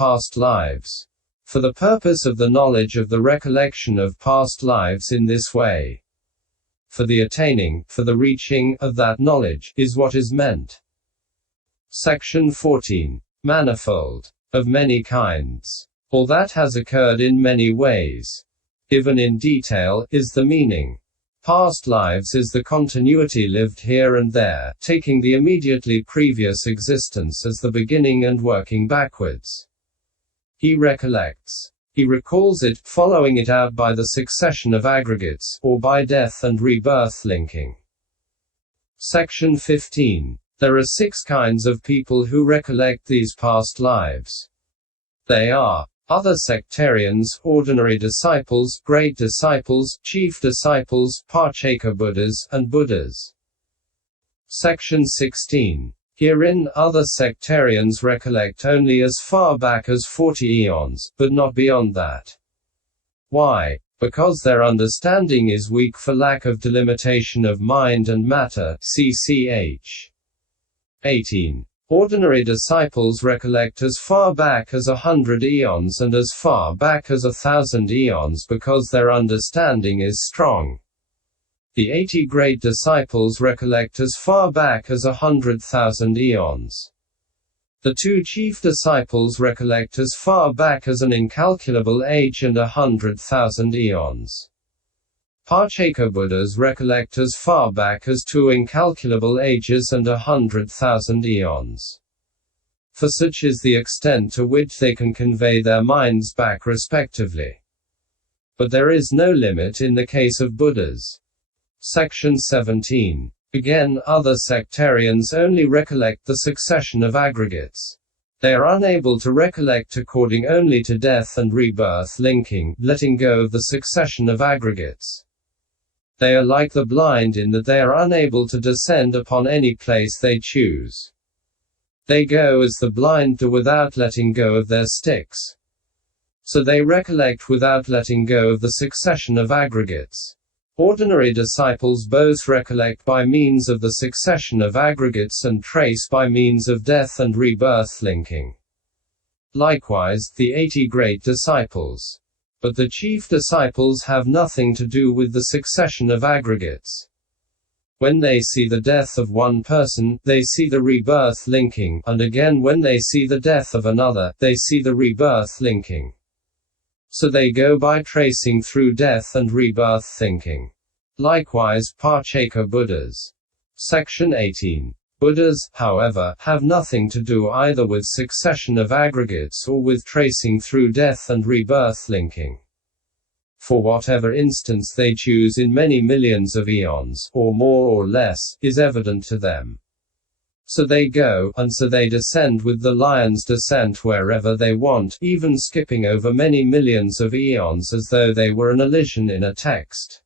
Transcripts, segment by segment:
past lives. For the purpose of the knowledge of the recollection of past lives in this way. For the attaining, for the reaching, of that knowledge, is what is meant. Section 14. Manifold. Of many kinds. All that has occurred in many ways. Given in detail, is the meaning. Past lives is the continuity lived here and there, taking the immediately previous existence as the beginning and working backwards. He recollects. He recalls it, following it out by the succession of aggregates, or by death and rebirth-linking. Section 15. There are 6 kinds of people who recollect these past lives. They are other sectarians, ordinary disciples, great disciples, chief disciples, Paccekabuddhas, and Buddhas. Section 16. Herein, other sectarians recollect only as far back as 40 eons, but not beyond that. Why? Because their understanding is weak for lack of delimitation of mind and matter, ch. 18. Ordinary disciples recollect as far back as 100 eons and as far back as 1,000 eons because their understanding is strong. The 80 great disciples recollect as far back as 100,000 eons. The 2 chief disciples recollect as far back as an incalculable age and 100,000 eons. Paccekabuddhas recollect as far back as 2 incalculable ages and 100,000 eons. For such is the extent to which they can convey their minds back respectively. But there is no limit in the case of Buddhas. Section 17. Again, other sectarians only recollect the succession of aggregates. They are unable to recollect according only to death and rebirth-linking, letting go of the succession of aggregates. They are like the blind in that they are unable to descend upon any place they choose. They go as the blind do without letting go of their sticks. So they recollect without letting go of the succession of aggregates. Ordinary disciples both recollect by means of the succession of aggregates and trace by means of death and rebirth-linking. Likewise, the 80 great disciples. But the chief disciples have nothing to do with the succession of aggregates. When they see the death of one person, they see the rebirth-linking, and again when they see the death of another, they see the rebirth-linking. So they go by tracing through death and rebirth-thinking. Likewise, Paccekabuddhas. Section 18. Buddhas, however, have nothing to do either with succession of aggregates or with tracing through death and rebirth-linking. For whatever instance they choose in many millions of eons, or more or less, is evident to them. So they go, and so they descend with the lion's descent wherever they want, even skipping over many millions of eons as though they were an elision in a text.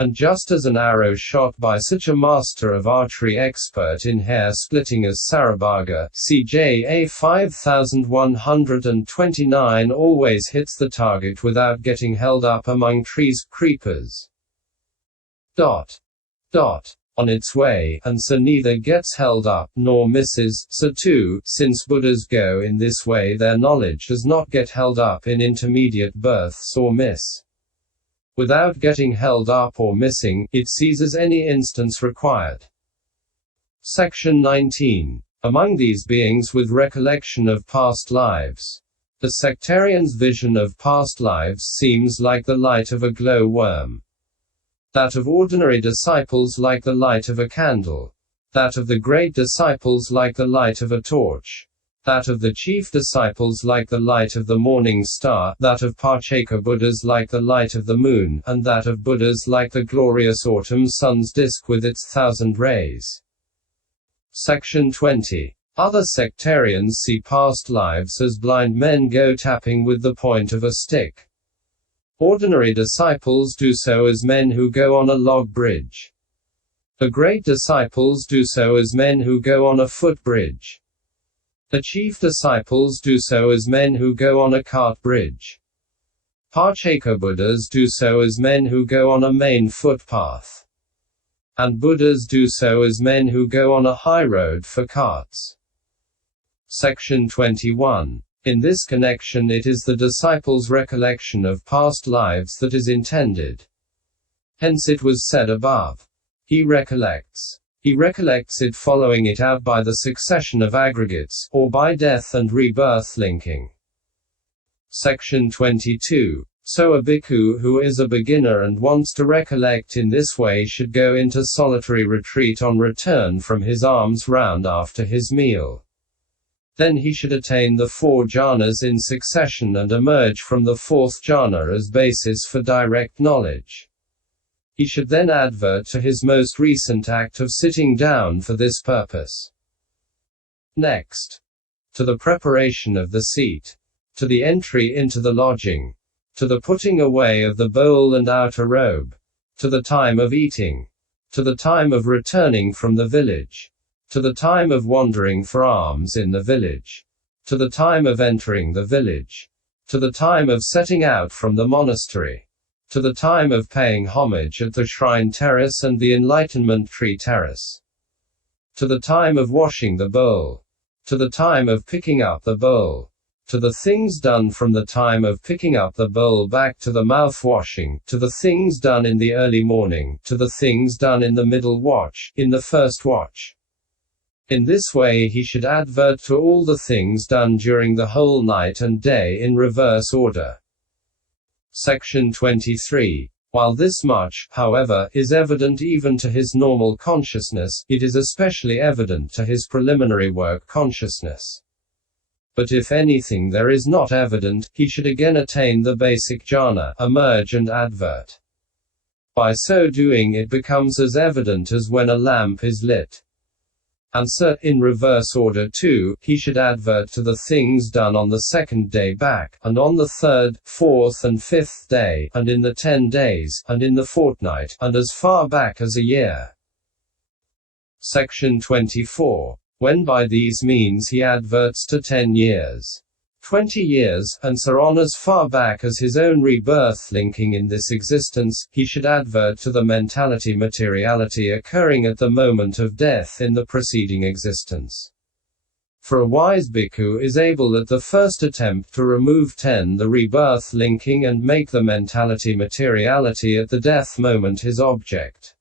And just as an arrow shot by such a master of archery expert in hair-splitting as Sarabhaga, CJA 5129 always hits the target without getting held up among trees, creepers. On its way, and so neither gets held up, nor misses, so too, since Buddhas go in this way their knowledge does not get held up in intermediate births or miss. Without getting held up or missing, it seizes any instance required. Section 19. Among these beings with recollection of past lives. The sectarian's vision of past lives seems like the light of a glow-worm. That of ordinary disciples like the light of a candle. That of the great disciples like the light of a torch. That of the chief disciples like the light of the morning star, that of Paccekabuddhas like the light of the moon, and that of Buddhas like the glorious autumn sun's disk with its 1,000 rays. Section 20. Other sectarians see past lives as blind men go tapping with the point of a stick. Ordinary disciples do so as men who go on a log bridge. The great disciples do so as men who go on a foot bridge. The chief disciples do so as men who go on a cart bridge. Paccekabuddhas do so as men who go on a main footpath. And Buddhas do so as men who go on a high road for carts. Section 21. In this connection it is the disciple's recollection of past lives that is intended. Hence it was said above, he recollects. He recollects it, following it out by the succession of aggregates, or by death and rebirth-linking. Section 22. So a bhikkhu who is a beginner and wants to recollect in this way should go into solitary retreat on return from his alms round after his meal. Then he should attain the 4 jhanas in succession and emerge from the 4th jhana as basis for direct knowledge. He should then advert to his most recent act of sitting down for this purpose. Next. To the preparation of the seat. To the entry into the lodging. To the putting away of the bowl and outer robe. To the time of eating. To the time of returning from the village. To the time of wandering for alms in the village. To the time of entering the village. To the time of setting out from the monastery. To the time of paying homage at the shrine terrace and the enlightenment tree terrace. To the time of washing the bowl. To the time of picking up the bowl. To the things done from the time of picking up the bowl back to the mouth washing, to the things done in the early morning, to the things done in the middle watch, in the first watch. In this way he should advert to all the things done during the whole night and day in reverse order. Section 23. While this much, however, is evident even to his normal consciousness, it is especially evident to his preliminary work consciousness. But if anything there is not evident, he should again attain the basic jhana, emerge and advert. By so doing it becomes as evident as when a lamp is lit. And so, in reverse order too, he should advert to the things done on the 2nd day back, and on the 3rd, 4th and 5th day, and in the 10 days, and in the fortnight, and as far back as a year. Section 24. When by these means he adverts to 10 years, 20 years, and so on as far back as his own rebirth linking in this existence, he should advert to the mentality materiality occurring at the moment of death in the preceding existence. For a wise bhikkhu is able at the first attempt to remove 10 the rebirth linking and make the mentality materiality at the death moment his object.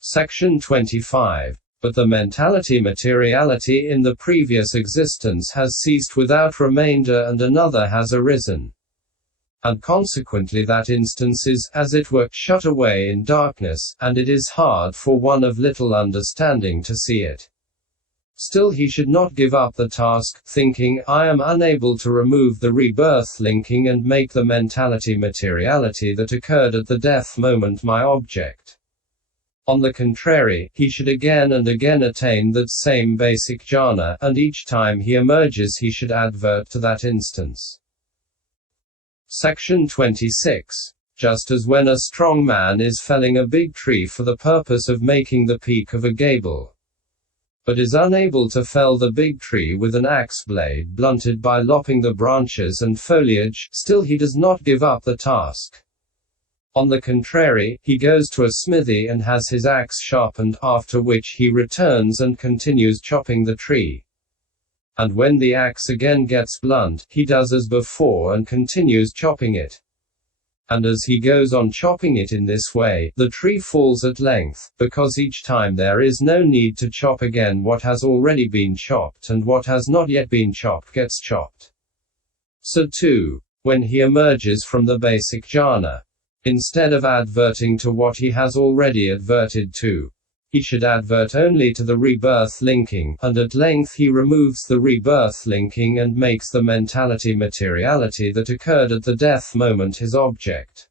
Section 25. But the mentality materiality in the previous existence has ceased without remainder and another has arisen. And consequently that instance is, as it were, shut away in darkness, and it is hard for one of little understanding to see it. Still he should not give up the task, thinking, I am unable to remove the rebirth linking and make the mentality materiality that occurred at the death moment my object. On the contrary, he should again and again attain that same basic jhana, and each time he emerges he should advert to that instance. Section 26. Just as when a strong man is felling a big tree for the purpose of making the peak of a gable, but is unable to fell the big tree with an axe blade blunted by lopping the branches and foliage, still he does not give up the task. On the contrary, he goes to a smithy and has his axe sharpened, after which he returns and continues chopping the tree. And when the axe again gets blunt, he does as before and continues chopping it. And as he goes on chopping it in this way, the tree falls at length, because each time there is no need to chop again what has already been chopped, and what has not yet been chopped gets chopped. So too, when he emerges from the basic jhana, instead of adverting to what he has already adverted to, he should advert only to the rebirth linking, and at length he removes the rebirth linking and makes the mentality materiality that occurred at the death moment his object.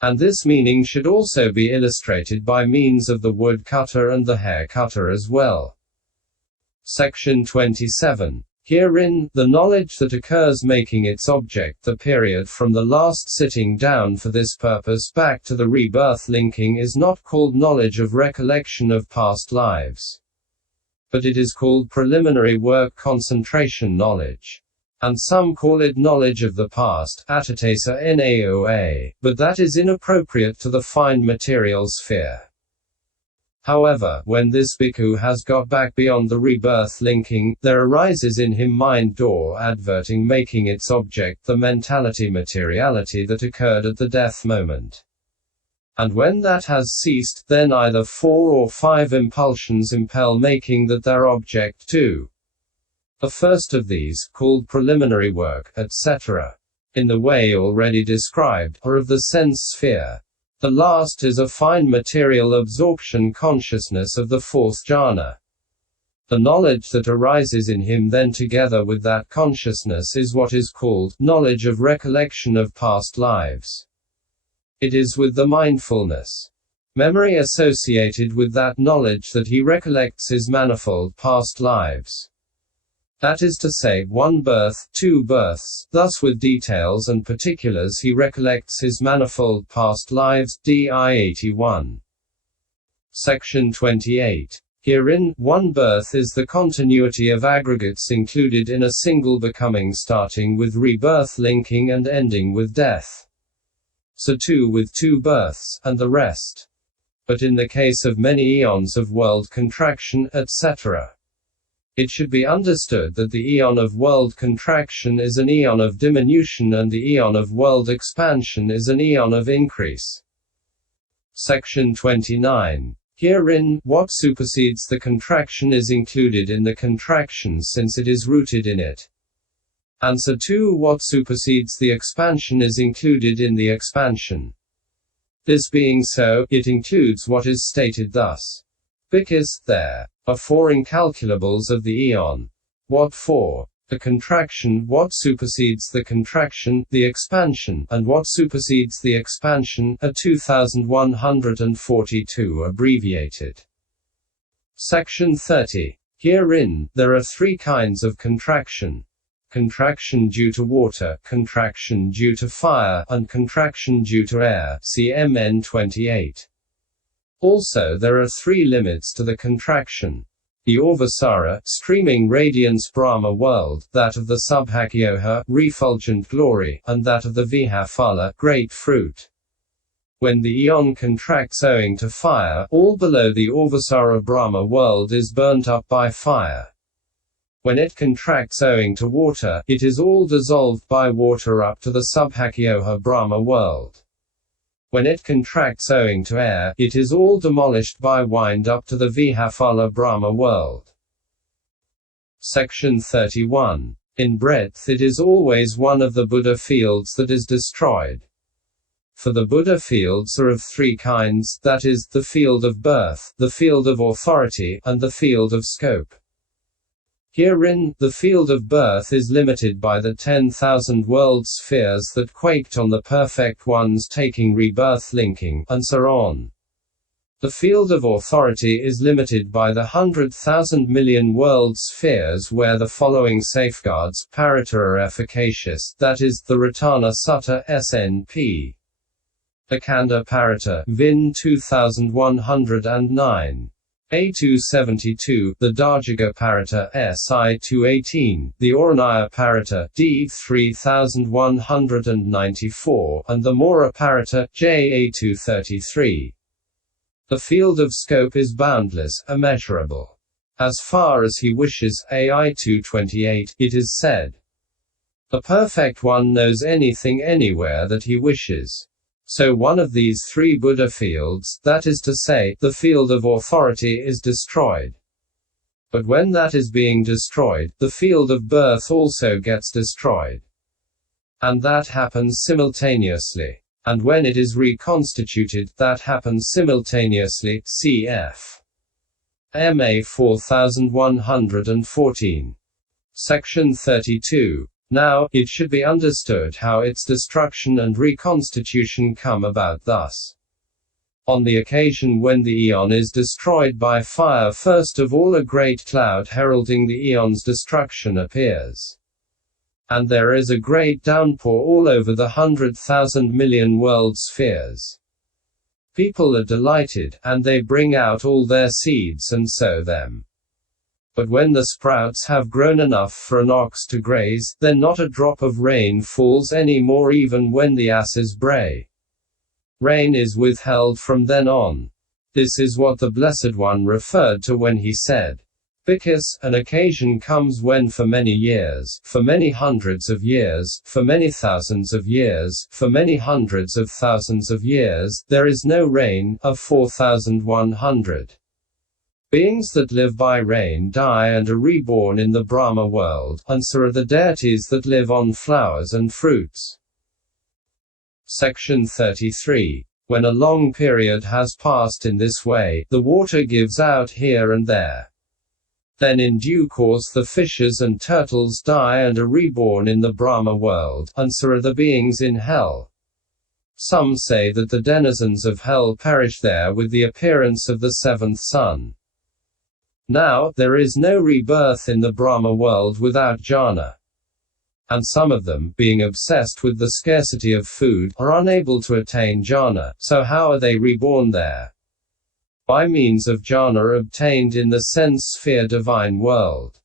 And this meaning should also be illustrated by means of the woodcutter and the hair cutter as well. Section 27. Herein, the knowledge that occurs making its object the period from the last sitting down for this purpose back to the rebirth linking is not called knowledge of recollection of past lives, but it is called preliminary work concentration knowledge. And some call it knowledge of the past, atatesa naoa, but that is inappropriate to the fine material sphere. However, when this bhikkhu has got back beyond the rebirth-linking, there arises in him mind or adverting, making its object the mentality-materiality that occurred at the death moment. And when that has ceased, then either 4 or 5 impulsions impel, making that their object too. The first of these, called preliminary work, etc., in the way already described, are of the sense sphere. The last is a fine material absorption consciousness of the 4th jhana. The knowledge that arises in him then together with that consciousness is what is called knowledge of recollection of past lives. It is with the mindfulness memory associated with that knowledge that he recollects his manifold past lives. That is to say, 1 birth, 2 births, thus with details and particulars he recollects his manifold past lives. DI 81. Section 28. Herein, 1 birth is the continuity of aggregates included in a single becoming, starting with rebirth-linking and ending with death. So too with 2 births, and the rest. But in the case of many eons of world contraction, etc., it should be understood that the eon of world contraction is an eon of diminution and the eon of world expansion is an eon of increase. Section 29. Herein, what supersedes the contraction is included in the contraction since it is rooted in it. And so too what supersedes the expansion is included in the expansion. This being so, it includes what is stated thus. Because there are 4 incalculables of the eon. What 4? The contraction, what supersedes the contraction, the expansion, and what supersedes the expansion, are 2142 abbreviated. Section 30. Herein, there are 3 kinds of contraction. Contraction due to water, contraction due to fire, and contraction due to air. See MN 28. Also there are 3 limits to the contraction. The Orvasara, streaming radiance Brahma world, that of the Subhakyoha, refulgent glory, and that of the Vihaphala, great fruit. When the eon contracts owing to fire, all below the Orvasara Brahma world is burnt up by fire. When it contracts owing to water, it is all dissolved by water up to the Subhakyoha Brahma world. When it contracts owing to air, it is all demolished by wind up to the Vihaphala Brahma world. Section 31. In breadth it is always one of the Buddha fields that is destroyed. For the Buddha fields are of 3 kinds, that is, the field of birth, the field of authority, and the field of scope. Herein, the field of birth is limited by the 10,000 world spheres that quaked on the perfect ones taking rebirth-linking, and so on. The field of authority is limited by the 100,000 million world spheres where the following safeguards, parita are efficacious, that is, the Ratana Sutta SNP. The Kanda Parita, Vin 2109. A272, the Darjiga Parita, SI 218, the Oranaya Parita, D 3194, and the Mora Parita, JA 233. The field of scope is boundless, immeasurable. As far as he wishes, AI 228, it is said. The Perfect One knows anything anywhere that he wishes. So one of these 3 Buddha fields, that is to say, the field of authority, is destroyed. But when that is being destroyed, the field of birth also gets destroyed. And that happens simultaneously. And when it is reconstituted, that happens simultaneously. Cf. MA 4114. Section 32. Now, it should be understood how its destruction and reconstitution come about thus. On the occasion when the eon is destroyed by fire, first of all a great cloud heralding the eon's destruction appears. And there is a great downpour all over the 100,000 million world spheres. People are delighted, and they bring out all their seeds and sow them. But when the sprouts have grown enough for an ox to graze, then not a drop of rain falls any more even when the asses bray. Rain is withheld from then on. This is what the Blessed One referred to when he said, "Because an occasion comes when for many years, for many hundreds of years, for many thousands of years, for many hundreds of thousands of years, there is no rain, of 4100. Beings that live by rain die and are reborn in the Brahma world, and so are the deities that live on flowers and fruits." Section 33. When a long period has passed in this way, the water gives out here and there. Then in due course the fishes and turtles die and are reborn in the Brahma world, and so are the beings in hell. Some say that the denizens of hell perish there with the appearance of the seventh sun. Now, there is no rebirth in the Brahma world without jhana. And some of them, being obsessed with the scarcity of food, are unable to attain jhana, so how are they reborn there? By means of jhana obtained in the sense-sphere divine world.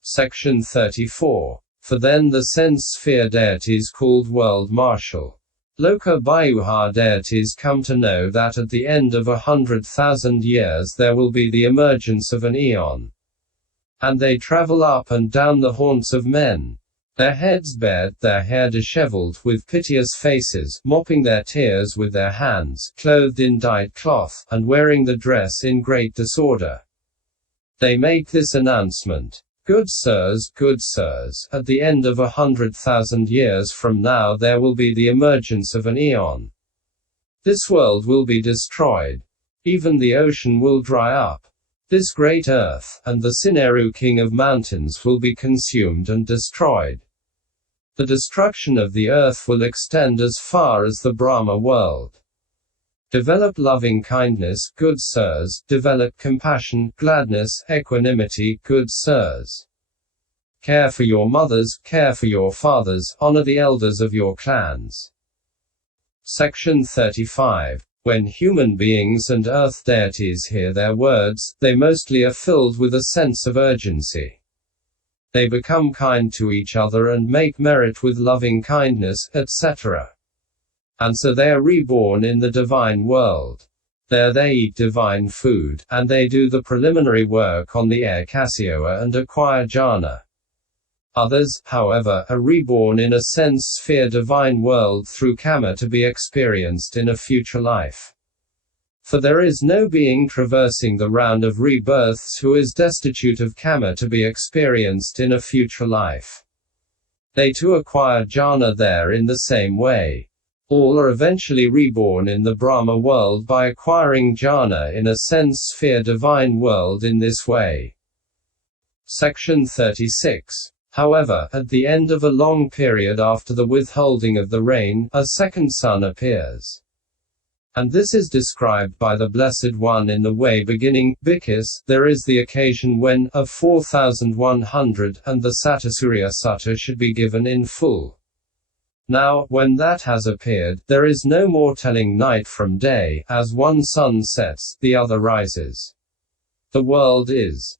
Section 34. For then the sense-sphere deities called world martial Loka Bayuha deities come to know that at the end of 100,000 years there will be the emergence of an eon. And they travel up and down the haunts of men, their heads bared, their hair disheveled, with piteous faces, mopping their tears with their hands, clothed in dyed cloth, and wearing the dress in great disorder. They make this announcement: good sirs, at the end of 100,000 years from now there will be the emergence of an eon. This world will be destroyed. Even the ocean will dry up. This great earth, and the Sineru king of mountains will be consumed and destroyed. The destruction of the earth will extend as far as the Brahma world. Develop loving kindness, good sirs, develop compassion, gladness, equanimity, good sirs. Care for your mothers, care for your fathers, honor the elders of your clans. Section 35. When human beings and earth deities hear their words, they mostly are filled with a sense of urgency. They become kind to each other and make merit with loving kindness, etc. And so they are reborn in the divine world. There they eat divine food, and they do the preliminary work on the air Cassioa and acquire jhana. Others, however, are reborn in a sense-sphere divine world through karma to be experienced in a future life. For there is no being traversing the round of rebirths who is destitute of karma to be experienced in a future life. They too acquire jhana there in the same way. All are eventually reborn in the Brahma world by acquiring jhana in a sense-sphere divine world in this way. Section 36. However, at the end of a long period after the withholding of the rain, a second sun appears. And this is described by the Blessed One in the way beginning, because there is the occasion when, of 4100, and the Satasuriya Sutta should be given in full. Now, when that has appeared, there is no more telling night from day, as one sun sets, the other rises. The world is